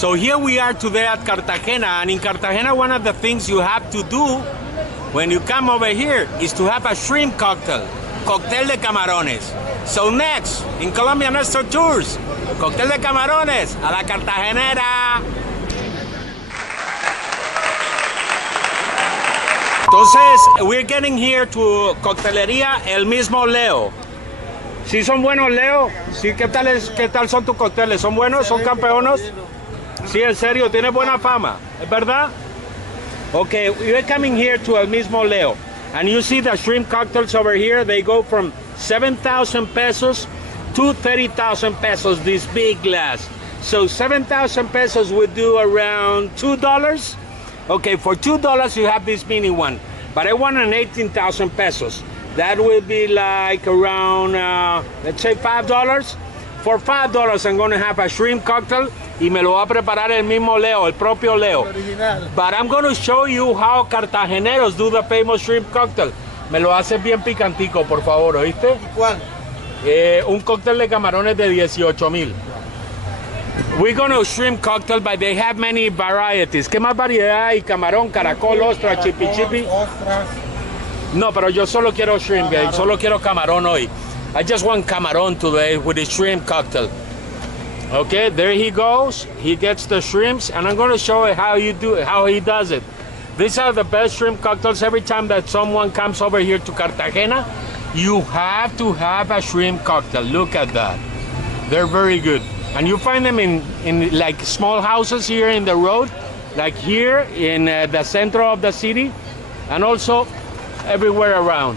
So here we are today at Cartagena, and in Cartagena, one of the things you have to do when you come over here is to have a shrimp cocktail, cóctel de camarones. So next, in Colombia Nestor Tours, cóctel de camarones a la cartagenera. Entonces, we're getting here to Coctelería El Mismo Leo. ¿Sí son buenos, Leo? ¿Sí? ¿Qué tal son tus cócteles? ¿Son buenos? ¿Son campeones? Sí, en serio, tiene buena fama. ¿Es verdad? Okay, we're coming here to El Mismo Leo. And you see the shrimp cocktails over here, they go from 7,000 pesos to 30,000 pesos, this big glass. So 7,000 pesos would do around $2. Okay, for $2 you have this mini one, but I want an 18,000 pesos. That will be like around, let's say $5. For $5 I'm going to have a shrimp cocktail y me lo va a preparar el mismo Leo, el propio Leo. But I'm going to show you how cartageneros do the famous shrimp cocktail. Me lo haces bien picantico, por favor, ¿oíste? ¿Y cuál? Un cóctel de camarones de 18,000. We're going to shrimp cocktail, but they have many varieties. ¿Qué más variedad hay? Camarón, caracol, ostra, chipi chipi. Ostras. No, pero yo solo quiero shrimp, solo quiero camarón hoy. I just want camarón today with the shrimp cocktail. Okay, there he goes. He gets the shrimps, and I'm going to show you how he does it. These are the best shrimp cocktails. Every time that someone comes over here to Cartagena, you have to have a shrimp cocktail. Look at that. They're very good. And you find them in like small houses here in the road, like here in the center of the city, and also everywhere around.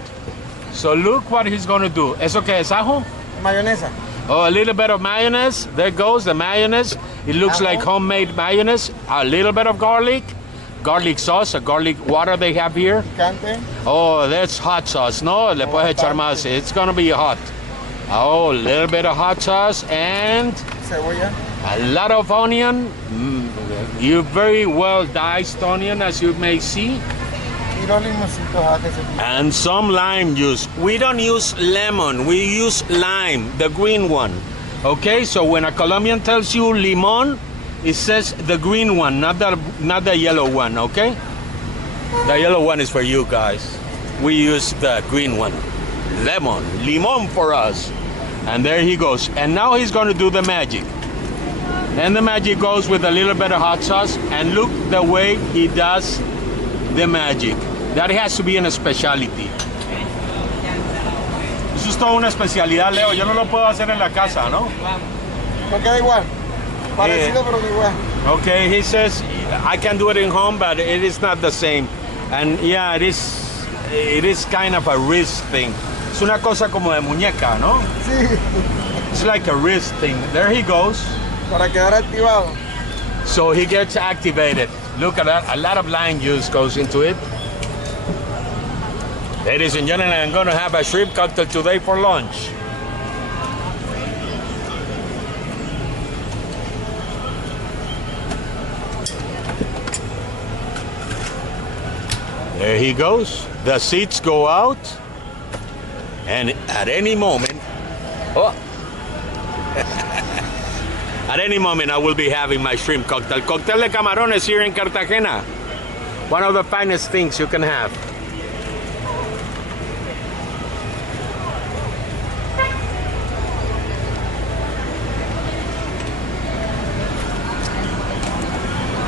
So look what he's gonna do. ¿Eso qué es, ajo? Mayonesa. Oh, a little bit of mayonnaise. There goes the mayonnaise. It looks like homemade mayonnaise. A little bit of garlic sauce, a garlic water they have here. Picante. Oh, that's hot sauce. No, le puedes echar más. It's gonna be hot. Oh, a little bit of hot sauce and Cebolla. a lot of onion. You very well diced onion, as you may see. Y los limoncitos que se And some lime juice. We don't use lemon, we use lime, the green one. Okay, so when a Colombian tells you limon, it says the green one, not the yellow one, okay? The yellow one is for you guys. We use the green one. Limon for us. And there he goes. And now he's going to do the magic. And the magic goes with a little bit of hot sauce. And look the way he does the magic. That has to be a specialty. Eso es toda una especialidad, Leo. Yo no lo puedo hacer en la casa, ¿no? No queda igual. Parecido, pero no igual. Okay, he says I can do it in home, but it is not the same. And yeah, it is kind of a wrist thing. Es una cosa como de muñeca, ¿no? Sí. It's like a wrist thing. There he goes. Para quedar activado. So he gets activated. Look at that. A lot of lime juice goes into it. Ladies and gentlemen, I'm going to have a shrimp cocktail today for lunch. There he goes. The seats go out. And at any moment, at any moment I will be having my shrimp cocktail. Cóctel de camarones here in Cartagena. One of the finest things you can have.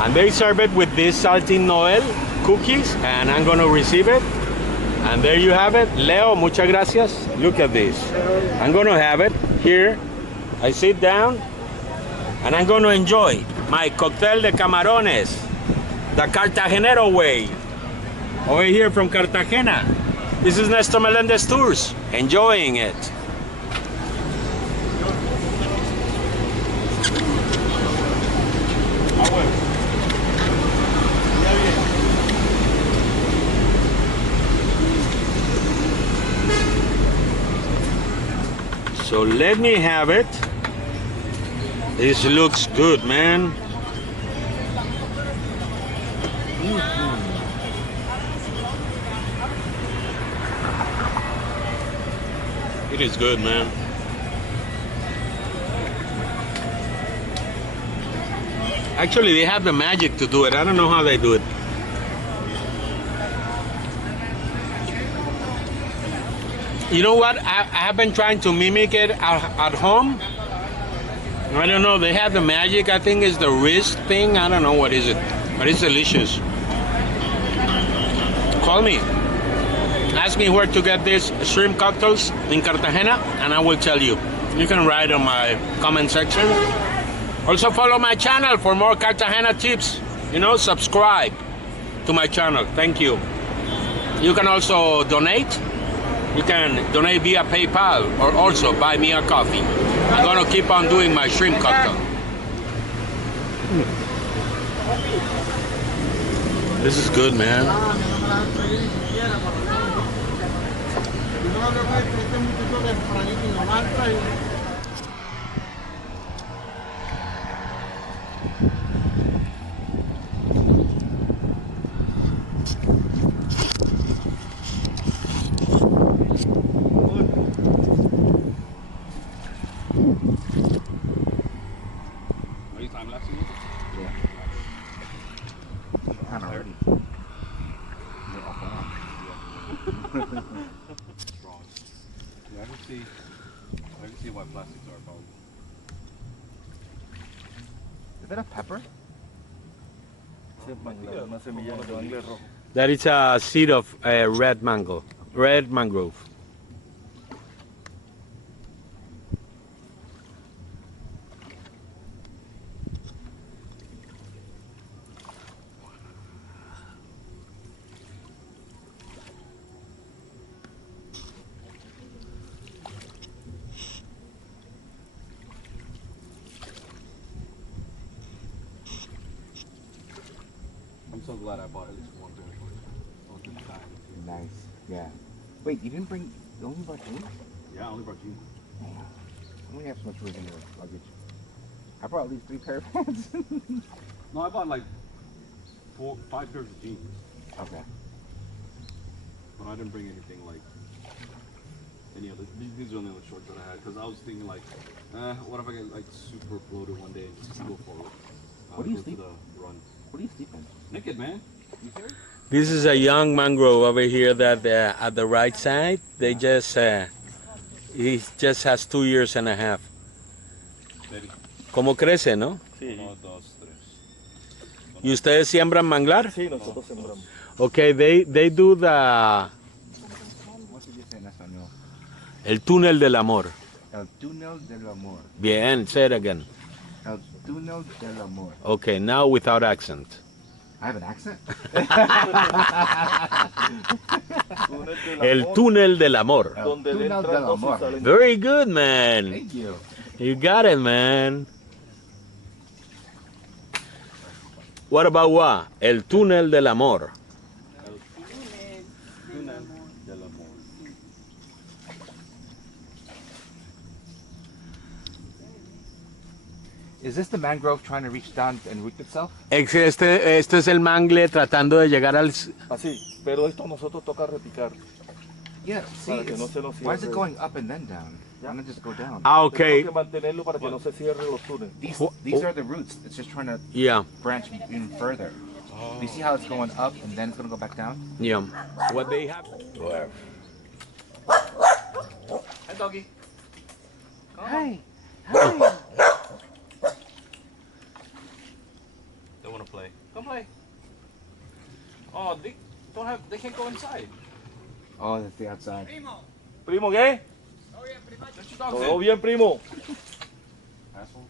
And they serve it with this Saltin Noel cookies, and I'm going to receive it. And there you have it. Leo, muchas gracias. Look at this. I'm going to have it here. I sit down, and I'm going to enjoy my cóctel de camarones, the Cartagenero way. Over here from Cartagena. This is Nestor Melendez Tours, enjoying it. So let me have it. This looks good, man. It is good, man. Actually, they have the magic to do it. I don't know how they do it. You know what? I have been trying to mimic it at home. I don't know. They have the magic. I think it's the wrist thing. I don't know what is it, but it's delicious. Call me. Ask me where to get these shrimp cocktails in Cartagena, and I will tell you. You can write on my comment section. Also follow my channel for more Cartagena tips. You know, subscribe to my channel. Thank you. You can also donate. You can donate via PayPal or also buy me a coffee. I'm gonna keep on doing my shrimp cocktail. This is good, man. Are you time lapsing it? Yeah. Kind of already. Strong. Yeah, I can see why plastics are probably. Is that a pepper? That is a seed of red mangrove. I'm so glad I bought at least one pair of shorts. Nice. Yeah. Wait, you only brought jeans? Yeah, I only brought jeans. I only have so much room in your luggage. I brought at least 3 pair of pants. No, I bought like 5 pairs of jeans, Okay. but I didn't bring anything like any other. These are the only shorts that I had because I was thinking like, what if I get like super bloated one day and just go forward? What do you go sleep? to the run? What do you sleep in? Naked, man. You serious? This is a young mangrove over here that at the right side, they just, he just has 2 years and a half. Baby. ¿Cómo crece, no? Sí, 1, 2, 3. ¿Y ustedes siembran manglar? sí, nosotros sembramos. Okay, they do the What did you say en español? el túnel del amor. El túnel del amor. Bien, say it again. El túnel del amor. Okay, now without accent. I have an accent? El túnel del amor. Donde le túnel entran del dos y amor. salen. Very good, man. Thank you. You got it, man. What about what? El túnel del amor. Túnel del amor. Is this the mangrove trying to reach down and root itself? Este es el mangle tratando de llegar al... Así, pero esto nosotros toca repicar. Yeah, see, Para que no se nos why is it cierre. going up and then down? Why not just go down? Ah, okay. Tenemos que mantenerlo para que no se cierren los túneles. These are the roots. It's just trying to Yeah, branch even further. Do you see how it's going up and then it's going to go back down? yeah. What they have... Hi, doggy. Hi. Hi. They want to play. Come play. Oh, they can't go inside. Oh, that's the outside. Primo, ¿qué? Let your dogs Todo in. bien, primo. Asshole.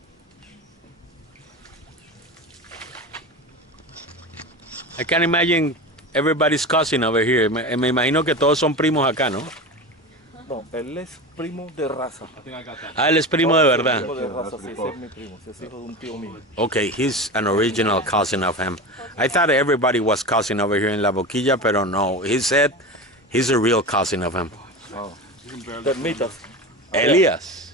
I can imagine everybody's cousin over here. Me imagino que todos son primos acá, ¿no? No, él es primo de raza. I think I got that. Ah, él es primo de verdad. Primo de raza, sí, ese es mi primo. Ese es hijo de un tío mío. Okay, he's an original cousin of him. I thought everybody was cousin over here in La Boquilla, pero no. He said he's a real cousin of him. Termitas. Elias.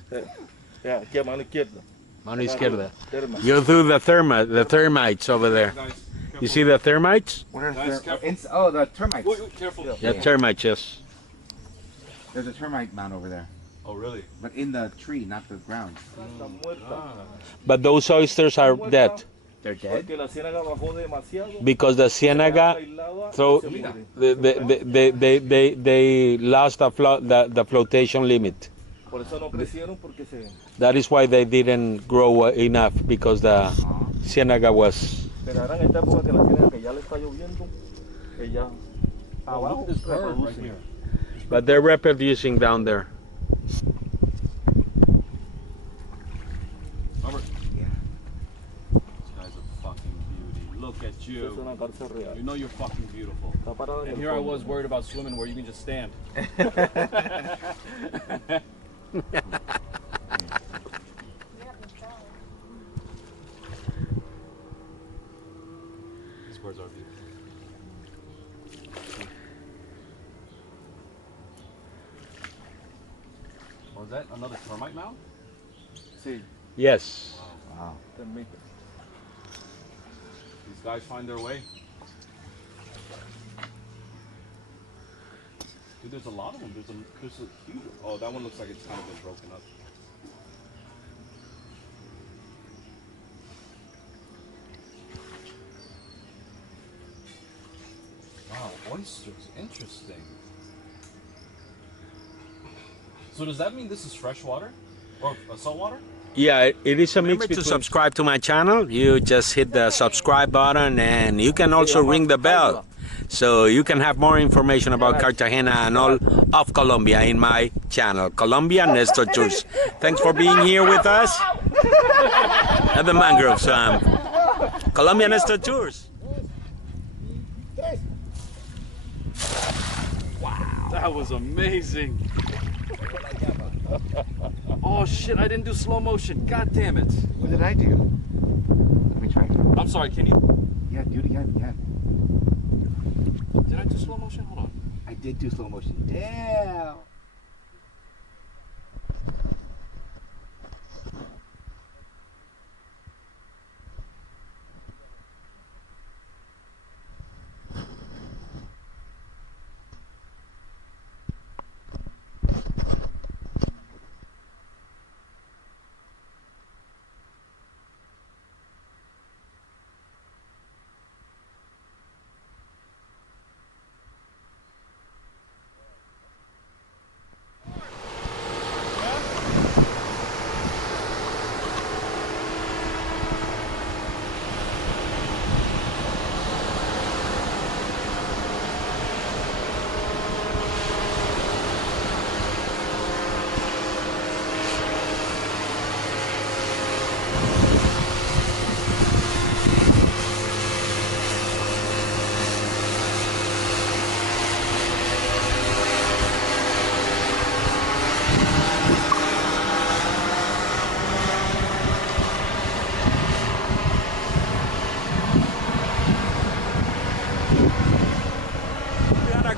Ya, aquí a mano izquierda. Mano izquierda. Termas. You do the termites over there. Guys, You see the termites? What are Guys, the careful. oh, the termites. wait, careful. Yeah, termites, yes. There's a termite mound over there, Oh, really? but in the tree, not the ground. Está muerta. But those oysters are dead. They're dead? Porque la ciénaga bajó demasiado. because the ciénaga Aislaba, throw se muere. they lost the flotation limit. Por eso no crecieron porque se. That is why they didn't grow enough because the ciénaga was. Pero ahora en esta época que la ciénaga que ya le está lloviendo, que ya abajo reproduce. But they're reproducing down there. Robert. Yeah. This guy's a fucking beauty. Look at Es you. una garza real. You know you're fucking beautiful. Está parada en And el here I fondo. was worried about swimming where you can just stand. These birds are beautiful. Was that another termite mound? Sí, Yes. Wow. termita. These guys find their way. Dude, there's a lot of them. There's a huge. Oh, that one looks like it's kind of been broken up. Wow, oysters. Interesting. So does that mean this is fresh water or salt water? Yeah, it is a mix. Remember to subscribe to my channel. You just hit the subscribe button, and you can also ring the bell, so you can have more information about Cartagena and all of Colombia in my channel, Colombia Nestor Tours. Thanks for being here with us at the mangrove swamp, Colombia Nestor Tours. That was amazing. Oh shit, I didn't do slow motion. God damn it. What did I do? Let me try. I'm sorry, can you? Yeah, do it again. Yeah. Did I do slow motion? Hold on. I did do slow motion. Damn.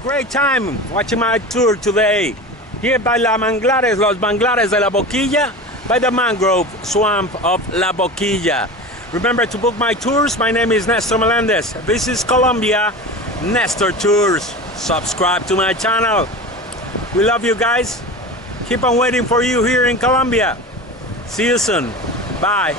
Great time watching my tour today here by Los Manglares de la Boquilla, by the mangrove swamp of La Boquilla. Remember to book my tours. My name is Nestor Melendez. This is Colombia Nestor Tours. Subscribe to my channel. We love you guys. Keep on waiting for you here in Colombia. See you soon. Bye.